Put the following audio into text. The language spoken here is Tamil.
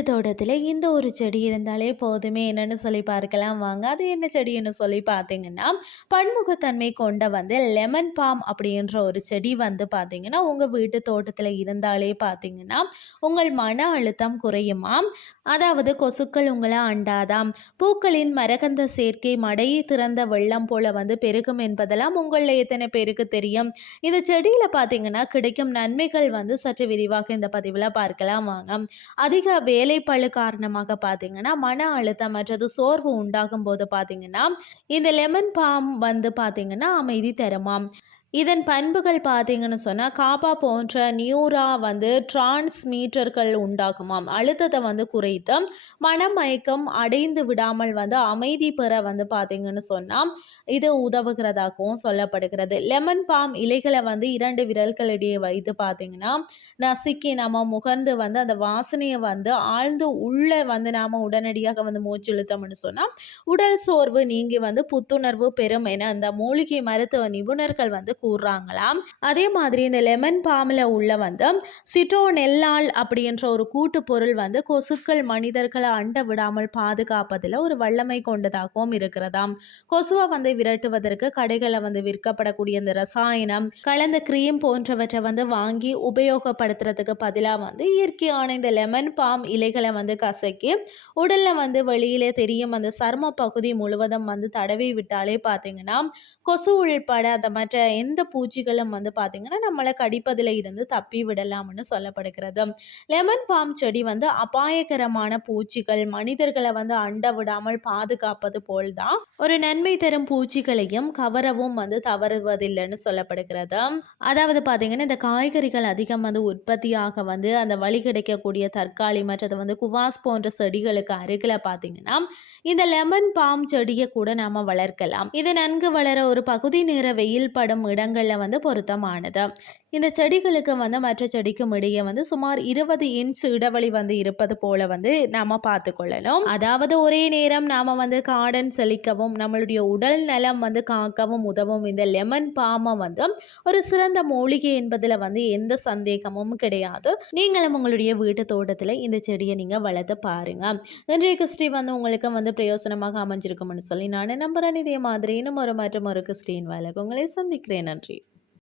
தோட்டத்தில் இந்த ஒரு செடி இருந்தாலே போதுமே என்னென்னு சொல்லி பார்க்கலாம் வாங்க. அது என்ன செடின்னு சொல்லி பார்த்தீங்கன்னா பன்முகத்தன்மை கொண்ட வந்து லெமன் பாம் அப்படின்ற ஒரு செடி வந்து பார்த்தீங்கன்னா உங்கள் வீட்டு தோட்டத்தில் இருந்தாலே பார்த்தீங்கன்னா உங்கள் மன அழுத்தம் குறையுமாம் அதாவது கொசுக்கள் உங்களை அண்டாதாம் பூக்களின் மரகந்த சேர்க்கை மடையை திறந்த வெள்ளம் போல வந்து பெருகும் என்பதெல்லாம் உங்களில் எத்தனை பேருக்கு தெரியும்? இந்த செடியில் பார்த்தீங்கன்னா கிடைக்கும் நன்மைகள் வந்து சற்று விரிவாக இந்த பதிவில் பார்க்கலாம் வாங்க. அதிக வேலைப்பழு காரணமாக பார்த்தீங்கன்னா மன அழுத்தம் மற்றது சோர்வு உண்டாகும் போது பார்த்தீங்கன்னா இந்த லெமன் பாம் வந்து பார்த்தீங்கன்னா அமைதி தருமாம். இதன் பண்புகள் பார்த்தீங்கன்னு சொன்னால் காபா போன்ற நியூரா வந்து டிரான்ஸ்மீட்டர்கள் உண்டாகுமாம். அழுத்தத்தை வந்து குறைத்து மனமயக்கம் அடைந்து விடாமல் வந்து அமைதி பெற வந்து பார்த்தீங்கன்னு சொன்னால் இது உதவுகிறதாகவும் சொல்லப்படுகிறது. லெமன் பாம் இலைகளை வந்து இரண்டு விரல்களிடையே வைத்து பார்த்தீங்கன்னா நசுக்கி நம்ம முகர்ந்து வந்து அந்த வாசனையை வந்து ஆழ்ந்து உள்ளே வந்து நாம் உடனடியாக வந்து மூச்சு இழுத்தோம்னு சொன்னால் உடல் சோர்வு நீங்கி வந்து புத்துணர்வு பெறும் என அந்த மூலிகை மருத்துவ நிபுணர்கள் வந்து கூறுறாங்களாம் அதே மாதிரி இந்த லெமன் பாமில் உள்ள வந்து சிட்டோனெல்லால் அப்படின்ற ஒரு கூட்டு பொருள் வந்து கொசுக்கள் மனிதர்களை அண்ட விடாமல் பாதுகாப்பதில் ஒரு வல்லமை கொண்டதாகவும் இருக்கிறதாம். கொசுவை வந்து விரட்டுவதற்கு கடைகளை வந்து விற்கப்படக்கூடிய இந்த ரசாயனம் கலந்த கிரீம் போன்றவற்றை வந்து வாங்கி உபயோகப்படுத்துறதுக்கு பதிலாக வந்து இயற்கையான இந்த லெமன் பாம் இலைகளை வந்து கசக்கி உடலில் வந்து வெளியிலே தெரியும் அந்த சர்ம பகுதி முழுவதும் வந்து தடவி விட்டாலே பார்த்தீங்கன்னா கொசு உள்பட அந்த மற்ற எந்த பூச்சிகளும் வந்து பார்த்திங்கன்னா நம்மளை கடிப்பதில் இருந்து தப்பி விடலாம்னு சொல்லப்படுகிறது. லெமன் பாம் செடி வந்து அபாயகரமான பூச்சிகள் மனிதர்களை வந்து அண்ட விடாமல் பாதுகாப்பது போல்தான் ஒரு நன்மை தரும் பூச்சிகளையும் கவரவும் வந்து தவறுவதில்லைன்னு சொல்லப்படுகிறது. அதாவது பார்த்தீங்கன்னா இந்த காய்கறிகள் அதிகம் வந்து உற்பத்தியாக வந்து அந்த வழி கிடைக்கக்கூடிய தற்காலி மற்றது வந்து குவாஸ் போன்ற செடிகளுக்கு அருகில் பார்த்தீங்கன்னா இந்த லெமன் பாம் செடியை கூட நாம் வளர்க்கலாம். இது நன்கு வளர ஒரு பகுதி நேர வெயில் படும் இடங்களில் வந்து பொருத்தமானது. இந்த செடிகளுக்கு வந்து மற்ற செடிக்கும் இடையே வந்து சுமார் இருபது இன்ச் இடைவெளி வந்து இருப்பது போல வந்து நாம் பார்த்துக்கொள்ளணும். அதாவது ஒரே நேரம் நாம் வந்து கார்டன் செழிக்கவும் நம்மளுடைய உடல் நலம் வந்து காக்கவும் உதவும் இந்த லெமன் பாமை வந்து ஒரு சிறந்த மூலிகை என்பதில் வந்து எந்த சந்தேகமும் கிடையாது. நீங்களும் உங்களுடைய வீட்டு தோட்டத்தில் இந்த செடியை நீங்கள் வளர்த்து பாருங்க. இன்றைய கிறிஸ்டி வந்து உங்களுக்கு வந்து பிரயோசனமாக அமைஞ்சிருக்கும்னு சொல்லி நான் நம்புறேன். இதே மாதிரி இன்னும் ஒரு மற்றும் ஒரு கிறிஸ்டின் வேலை உங்களை சந்திக்கிறேன். நன்றி.